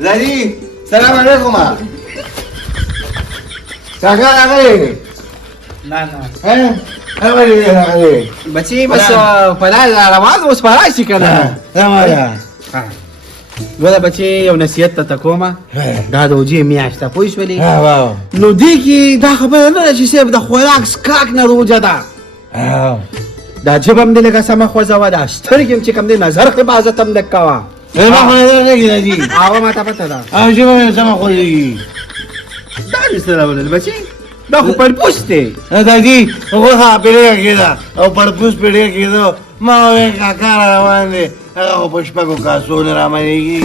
زادی سلام علیکم کاکا راغلی نه بچی بس پلا روان اوس پلا شي کنه ګوره بچی یو نصیحت ته کومه دا د وجې میاشته پوه شولې نو دې کې دا خبره نه ده چې صرف د خوراک سکاک نه روجه ده دا ژبه هم دې لږه سمه خوځوه دا سترګې هم چې کوم دی نظر حفاظت هم لږ کوه ما خو نظر نه کېږي هغه ما ته پته ده او ژبه مې سمه خوځېږي دا دې سره ولل بچی دا خو پړپوس دی دادی غوښه پیړې کېده او پړپوس پیړې کېدو ما وویل کاکا را روان دی هغه خو په شپږو کاسو نه رامنېږي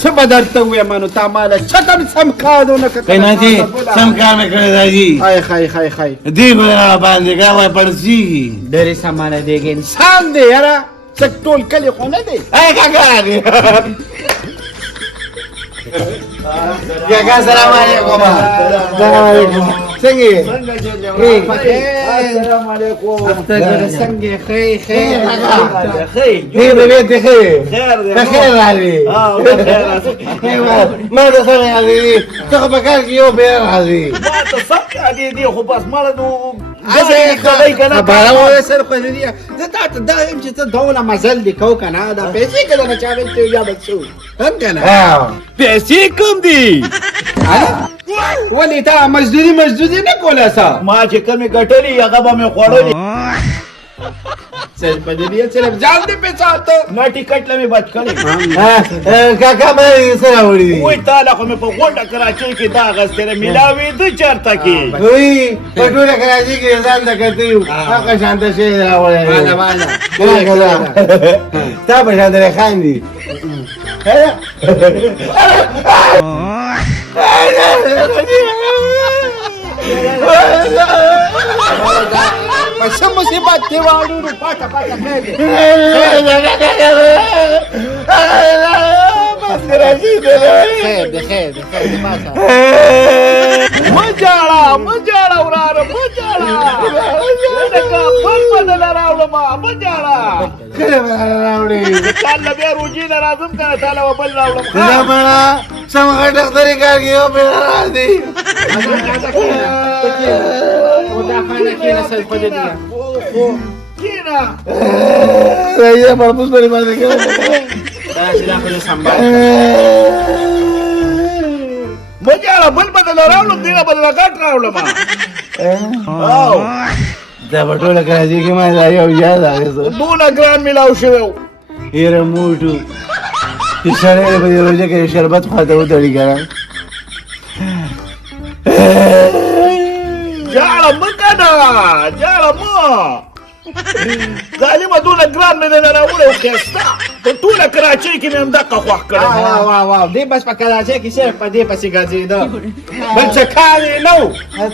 څه به درته ووایم نو تا ماله چټم سم کار ونه کړ قیمتي سم کار مې کړی دادی آی خای خای خای دې به را باندې کا وای پړسېږي ډېرې سمانه دیږي انسان دی یاره څه ټول کلي خو نه دی ای کاکا دی کاکا سلام علیکم سلام علیکم څنګه یې السلام علیکم څنګه خیر خیر خیر دې دې خیر خیر راځي ما ته څنګه راځي ته په کار کې یو بیر راځي ما ته سب کې دي خو بس مړ نو خبره وایي سر خو دې زه تا ته دا یم چې ته دونه مزل دی کو کنه دا پیسې کله نه چا ویل یا بچو هم کنه پیسې کوم دي ولې تا مزدوري نه کوله سا ما چې کومې ګټلې هغه به مې خوړلې سر په دې صرف ځان دې پیساته نه ټیکټ لمې بچ کړې کاکا مې سره وړي وای تعالی خو مې په غونډه کراچۍ کې دا غستره ملاوي د چرته کې وای په ټوله کراچۍ کې ځان د کتیو هغه شانته شي راوړی والا تا په شانته خاندي پس مصیبت دی واړو پاټه خیر دی خیر دی پاسه مجاړه وراره مجاړه لکه خپل بدل راوړم مجاړه کله راوړي کله بیا روجي نه راځم کنه تعالی وبل راوړم دا بڑا سم غټ طریقه کې یو په راځي دا خانه کې نه سر پدې دی کینا راځي په پوس پرې باندې کې دا چې دا خو سمبال مجاړه بل بدل راوړم دینه بدل غټ راوړم او دا په ټوله کراچۍ کې ما دا یو یاد راغی دونه ګران ملاو شوی هیره موټو چې سره په دې روزه کې شربت خواته ودرې ګران جاړه مکنه جاړه مو ظالمه دونه ګران مې نه راوړی خسته په ټوله کراچۍ کې مې همدقه خوښ کړی واو دې بس په کراچۍ کې صرف په دې پسې ګرځېده بل څه کار یې نه و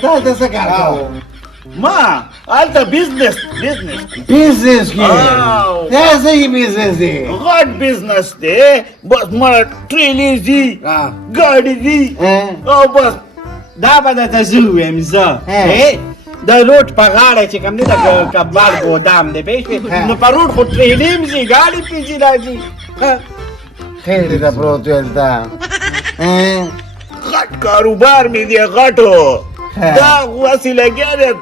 تا ته څه کار کوو ما هلته بزنس بزنس کې دا صحیح بزنس دی غټ بزنس دی بس مړه ټریلې دي ګاډي دي او بس دا به درته زه ووایم زه د روډ په غاړه چې کوم دی د کباب ګودام دی پوه شوې نو په روډ خو ټرېلې هم ځي ګاډي پې ځي راځي خیر دی ته پروت ویل تا غټ کاروبار مې دی غټو دا غواسې لګیا دی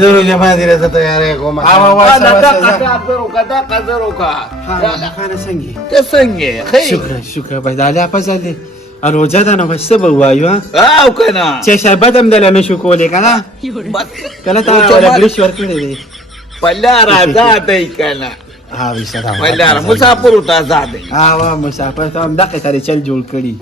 زه روژه ماتي له زه تیاری کوم خانه څنګه ته څنګه شکر بس د الله فضل دی روژه ده نو بس څه به ووایو او کنه چې شربت هم دله نشو کولی که نه کله تا وله ګریش ورکړی دی په لار آزاد دی کنه په لار مسافرو ته آزاد دی مسافر ته هم دقې سره چل جوړ کړي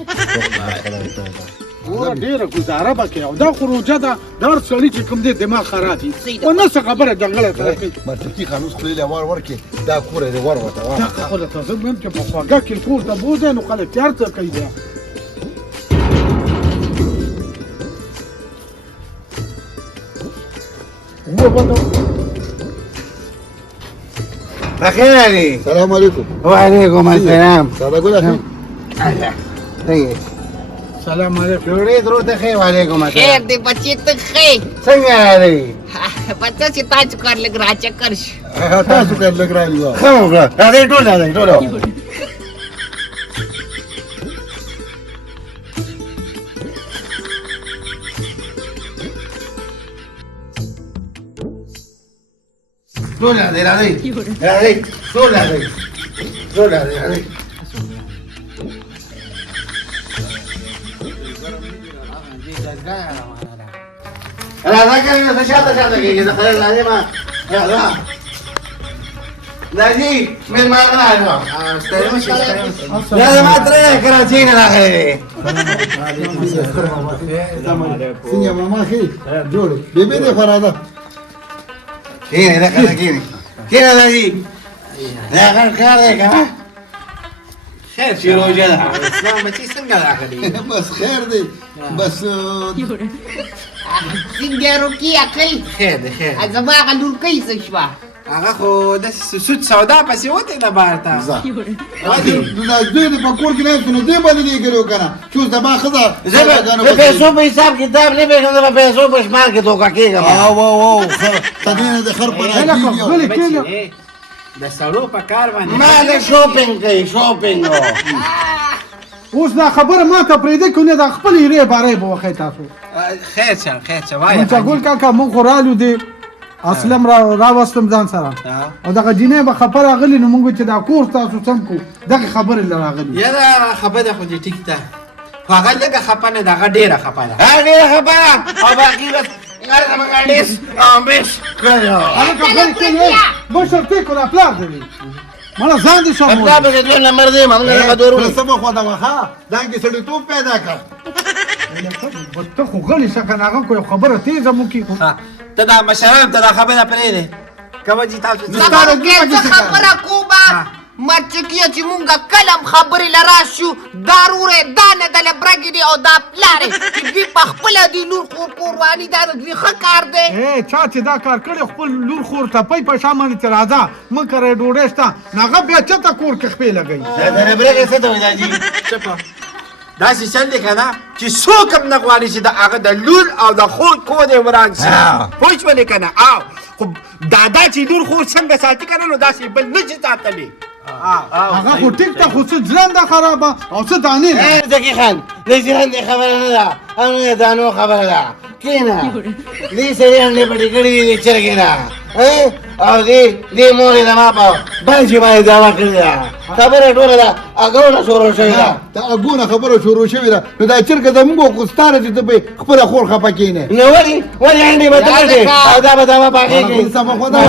ډیره گزاره بکې او دا خو روژه ده دا هر سړي چې کوم دی دماغ خراب وي او نه څه خبره جنګله ترقي مرتبطي خانوس خليل ور ورکې دا کوره دی ور وته دا خو ته زه ویم چې په خواږه کې کور ته بوځه نو خلک تیار څه کوي بیا بخیر علی السلام علیکم وعلیکم السلام ساده ګل اخی څنګه السلام عليكم. ډوډۍ درو ته خیر وعلیکم خیر السلام دی بچې ته ښې څنګه راغلی بچه چې تاسو کار لږ راچکر شي تاسو کار لګ راغلی و ښه وکړه راځئ ټول راځئ ټول ټول راځئ راځئ راځئ ټول راځئ ټول راځئ راځئ راځه کنه څه شاته شاته کېږي زه خیر لازم راځه راځي مېلمانه راځه راځه ما ترې کراچۍ نه راغلی دی څنګه ماما خیر جوړ بیبي دې فراده کېنه دا کنه کېنه کېنه راځي دا کار دی کنه خیر چې روژه ده اسلام بچی څنګه راغلی بس خیر دی بس څنګه روکي اخی خیر دی خیر زما هغه لورکۍ څه شوه هغه خو داسې سود سودا پسې وتې ده بهر ته نو دا دوی دې په کور کې نه نو دې باندې دې کړو کنه چې اوس دما خزه زه د پیسو په حساب کتاب نه پېژنم زه په پیسو په شمار کې دوکه کېږم او تدین د خر په غلي کېنه د سړو په کار باندې ما د شوپینګ کوي شوپینګ اوس دا خبره ما ته پرېږدئ که نه دا خپل هیرې بارې به وښی تاسو خیر شه خیر شه وایه مونږ ګل کاکا مونږ خو رالو دی اسلم راوستم ځان سره او دغه جینۍ به خبر راغلي نو مونږ چې دا کور تاسو سم کو دغه خبرې له راغلي یاره خبره خو دې ټیک ده خو هغه لږه خفه نه ده هغه ډېره خفه ده ډېره خبره او باقي بس هغه زموږ ډېس بیس کړی هلکه غلي کېنه مشر تی کو دا پلار دی مړه ځان دې شو دا به دویم نمبر دی موږ هغه دورو سبا خو دا وخا دا کې سړی تو پیدا کړ ته خو غلي شه کنه هغه کوم خبره تیزه مو کی ته دا مشران ته دا خبره پرېږدې کومه چې تاسو څه خبره کومه مرچکیه چې مونږ کلم خبرې له راشو دا رورې دا نه دله برګې دي او دا پلارې چې دوی په خپله دوی لور خور قرباني دا د دوی ښه کار دی چا چې دا کار کړی خپل لور خور ټپۍ په شا باندې چې راځه مه کرئ ډوډۍ شته نو هغه بیا چېرته کور کې خپې لګوي دا د ربرګې څه ته وایي دا جي چپه داسې چل دی که نه چې څوک هم نه غواړي چې د هغه د لور او د خور کور یې وران شي پوه شولې که نه او خو دادا چې لور خور څنګه ساتي که نه نو داسې بل نه چې ساتلی هغه خو ټیک ته خو څه ژرنده خرابه او څه دانې ده زکي خان د ژرندې خبره نه ده هغه د دانو خبره ده کېنه دې سړي انډې پټې کړي دي د چرګې نه او دې مورې د ما په بانجې باندې دعوا کړې ده خبره ټوله ده اګونه شروع شوې ده دا اګونه خبره شروع شوې ده نو دا چرګه زموږ خو ستاره چې ته به خپله خور خفه کښېنې نو ولې انډې به ته کړې او دا به دعوا باقي کړي سبا خو دا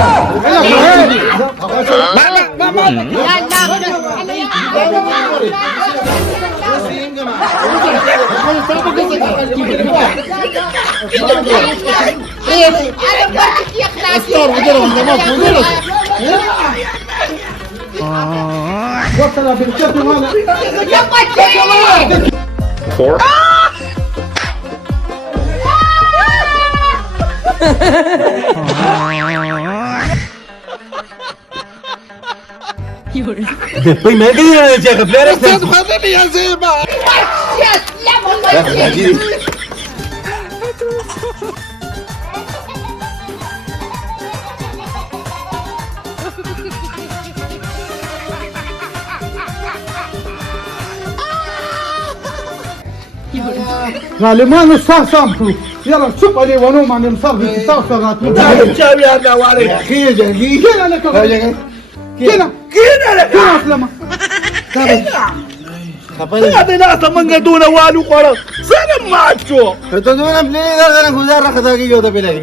وصل بالكتف وانا Păi merg din la ce că pleară să خو دې یا زیبا ظالمانو سر سم کړو یاره چوپ علي ونو باندې سر دې تاسو راتلو چا بیا دا واره خیر جرګي کېنه لکه کېنه اسلمه دا د ناسه منګه دونه والو خوړه سره مات شو ته دونه پلي دا گزار راخته کیږي ته پلي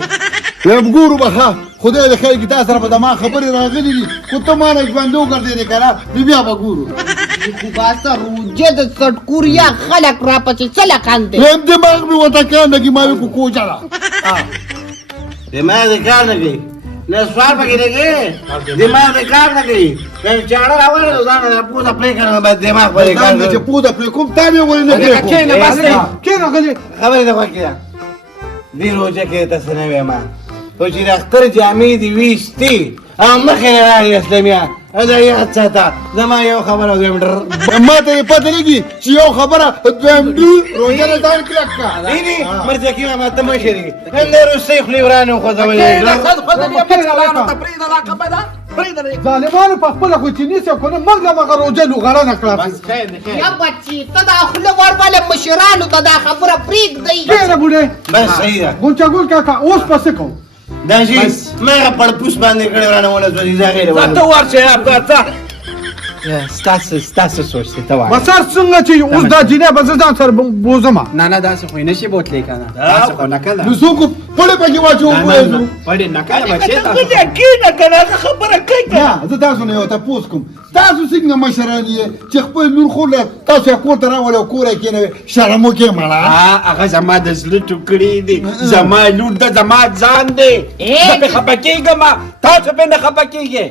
یم ګورو بخا خدای د خیر کی تاسو سره په دما خبرې راغلي دي خو ته ما نه ژوندو ګرځې کنه بیا به ګورو باسه روجه د سټکوریا خلک را پسې څه لکاندې یم دماغ مې وته کاندې کی ما کو کوچا دماغ کار نه کوي نه سوال پکې لګي دماغ کار نه کوي چاړه راوړل ځان نه پوزا پلی کړم به دماغ پرې کار دا چې پودا پرې کوم تا مې ولې نه پرې کېنه بس کېنه غلي خبرې ده وکړه دی روزه کې تاسو نه وېما او چې د اختر جامې دی وېستي او مخې نه راغلی اسلامیا دا یاد ساته زما یو خبره ویم ما ته یې پته لګي چې یو خبره دویم روژه نه ځان کلک کا دیني مرتکی ما ته مشري نن روسي خلی ورانه خو زولې ظالمانو په خپله خو چې نیسي او که نه موږ له مغه روژه لوغړه نه کړه یا بچي ته دا خوله وربله مشرانو ته دا خبره پرېږدئ کښېنه بوډۍ بس صحیح ده ګونچه ګل کاکا اوس په څه کوو دا شي ما هغه پړپوس باندې کړی ورانه ولې دا غیر ته ورشه یا ته ستاسو سوچ دی ته وایه مسار څنګه چې اوس دا جینۍ به زه ځان سره بوځمه نه نه داسې خو یې نشي بوتلی که نه داسې خو نه که نه نو څوک پړې پکې واچو وایو پړې نه که نه بچې ته تاسو کینه کنه خبره کوي نه زه تاسو نه یو تپوس کوم تاسو څنګه مشران یې چې خپل لور خور له تاسو یې کور ته راولئ او کور یې کېنوئ شرم وکړئ مړه هغه زما د زړه ټوکړې دي زما لور ده زما ځان دی زه پرې خفه کېږم تاسو پرې نه خفه کېږئ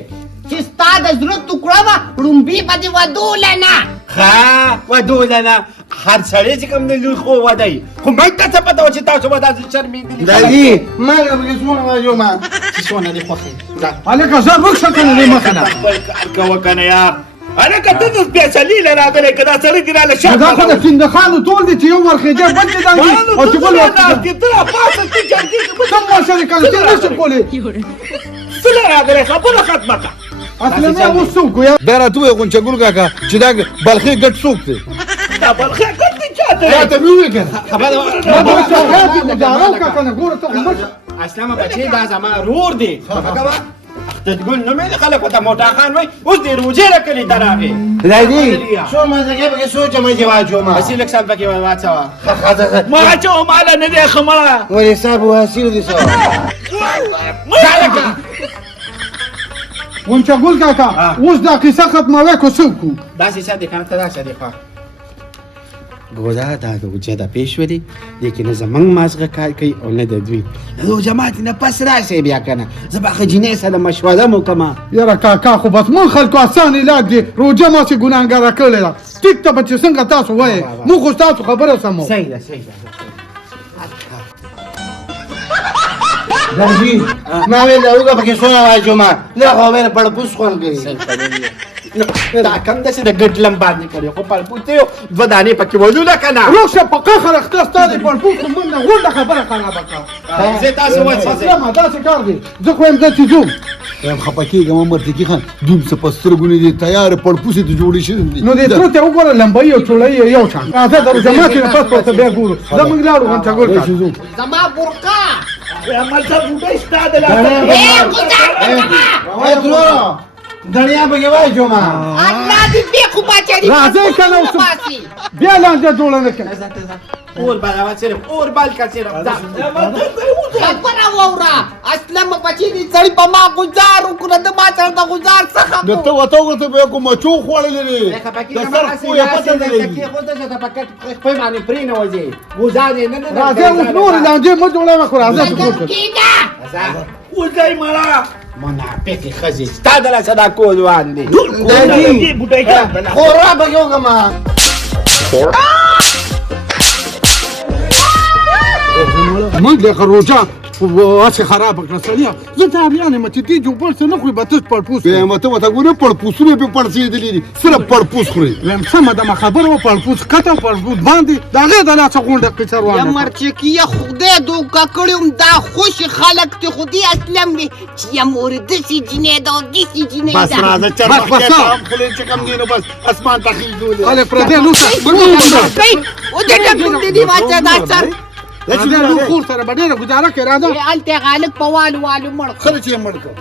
چې ستا د زړه ټوکړه وه ړومبي به دې ودوله نه ښه ودوله نه هر سړی چې کوم دی لور خو ودی خو موږ ته څه پته وه چې تاسو به داسې شرمېدلي دادی ما پکې څونه واجو ما چې څونه دې خوښ هلکه ځه مخ شه که نه دې مخه نه خپل کار کوه کنه یار هلکه ته د سپېڅلي له راغلی که دا سړی دې راله شا دا خو د سیندخانو ټول دي چې یو ورخېجه بل دې دانګي او چې بل ناستې ته راپاسه ته جرګې کې څه مشرې کنه چې نشي کولی څه له راغلی خبره ختمه کړه اصلا نه اوس څوک یا بیا راته ووایه غونچه ګل کاکا چې دا بلخي ګډ څوک دی دا بلخې ګټ دې چاته یا ته مې ووایې که دا به شوهر دې ګزاره وکړه که نه ګوره ته خو مشر اسلامه بچې دا زما رور دی خفه کوه اختتګل نومې د خلکو ته موټا خان وایي اوس دې روجې را کړي ته راغې دادی څو مزه کې پکې سوچ مې واجو ما بسې لږ سال پکې واچوه ما اچوم هله نه دی خمړه ولې صاحب واسیو دي سو غونچه ګل کاکا اوس دا قصه ختموي که څوک کوو داسې څه دی که نه ته داسې دی خوا ګوره دا روجه ده پېښ ولې لیکن نه زموږ مازغه کار کوي او نه د دوی روجه ماتې نه پس راشئ بیا که نه زه به ښه جینۍ سره مشوره مو کومه یاره کاکا خو بس من خلکو اسان علاج دی روژه ماسې ګناهګاره کړې ده ټیک ته به چې څنګه تاسو وایې موږ خو ستاسو خبره سمو صحیح ده صحیح ده دادی ما ویل اوګه پکې سونه واجو ما له خو مې پړپوس خون کوي دا کم داسې د ګډ لم باندې کړی خو پلپوس دی دوه دانې پکې ولوله که نه روښه په قهر اخته ستا دی پړپوس خو موږ نه غونډه خبره خرابه کړه زه تاسو وڅځئ اسلامه داسې کار دی زه خو یم ځه چې ځم یم خفه کېږم مرتکي خان دوم څه په سترګو نه دي تیار پړپوسې ته جوړې شوي دي نو دې ترو ته وګوره لمبۍ او چوړۍ یې یو شان راځه د روژه ماتې نه پس ورته بیا ګورو زه موږ لاړو غونچه ګل کاکا زما برقه مطلب بوډۍ ستا د وای ترو دنیا پکې واجو ما الله دې دې خو بچري راځئ که نه اوس باسي بیا لانجه جوړه نه کړي اور بل صرف اور بل کا صرف خبره واوره اسلم بچي دې سړی په ما گزار وکړه د ما سره د گزار څخه د ته وته ورته به کوم مچو خوړلې دي د سر خو یې پته نه لګي راځئ اوس نورې لانجې مه جوړوه خو راځه چې کور ته کېږه وځئ مړه منافقې ښځې ستا د لاسه دا کودوان دی دادی بوډۍ کړه خورا پکې وګما موږ لکه روژه هسې خرابه کړه سړیه زه ته اریان یم چې دې جوپړ څه نه خوري به تش پړپوس بیا مته ورته ګوره پړپوسونه پې پړسېدلي دي صرف پړپوس خوري ویم سمه دمه خبره وه پړپوس کته او پړپوس باندې د هغې د لاسه غونډه قصه یا روانه مرچکیه خدای دوکه کړی دا خوشي خلک ته خو دې اسلم وي چې یا مورې داسې جینۍ ده او داسې جینۍ بس ده راځه بس چرمخکې بس ته هم خولې چې کم دي نو بس اسمان ته خېږدولې هلې پردې لوسه او دې ټکون دې واچه دا سر راځه لور خور سره به ډېره ګزاره کوې راځه هلته غالب په والو والو مړ کړ. خله چې یې مړ کړ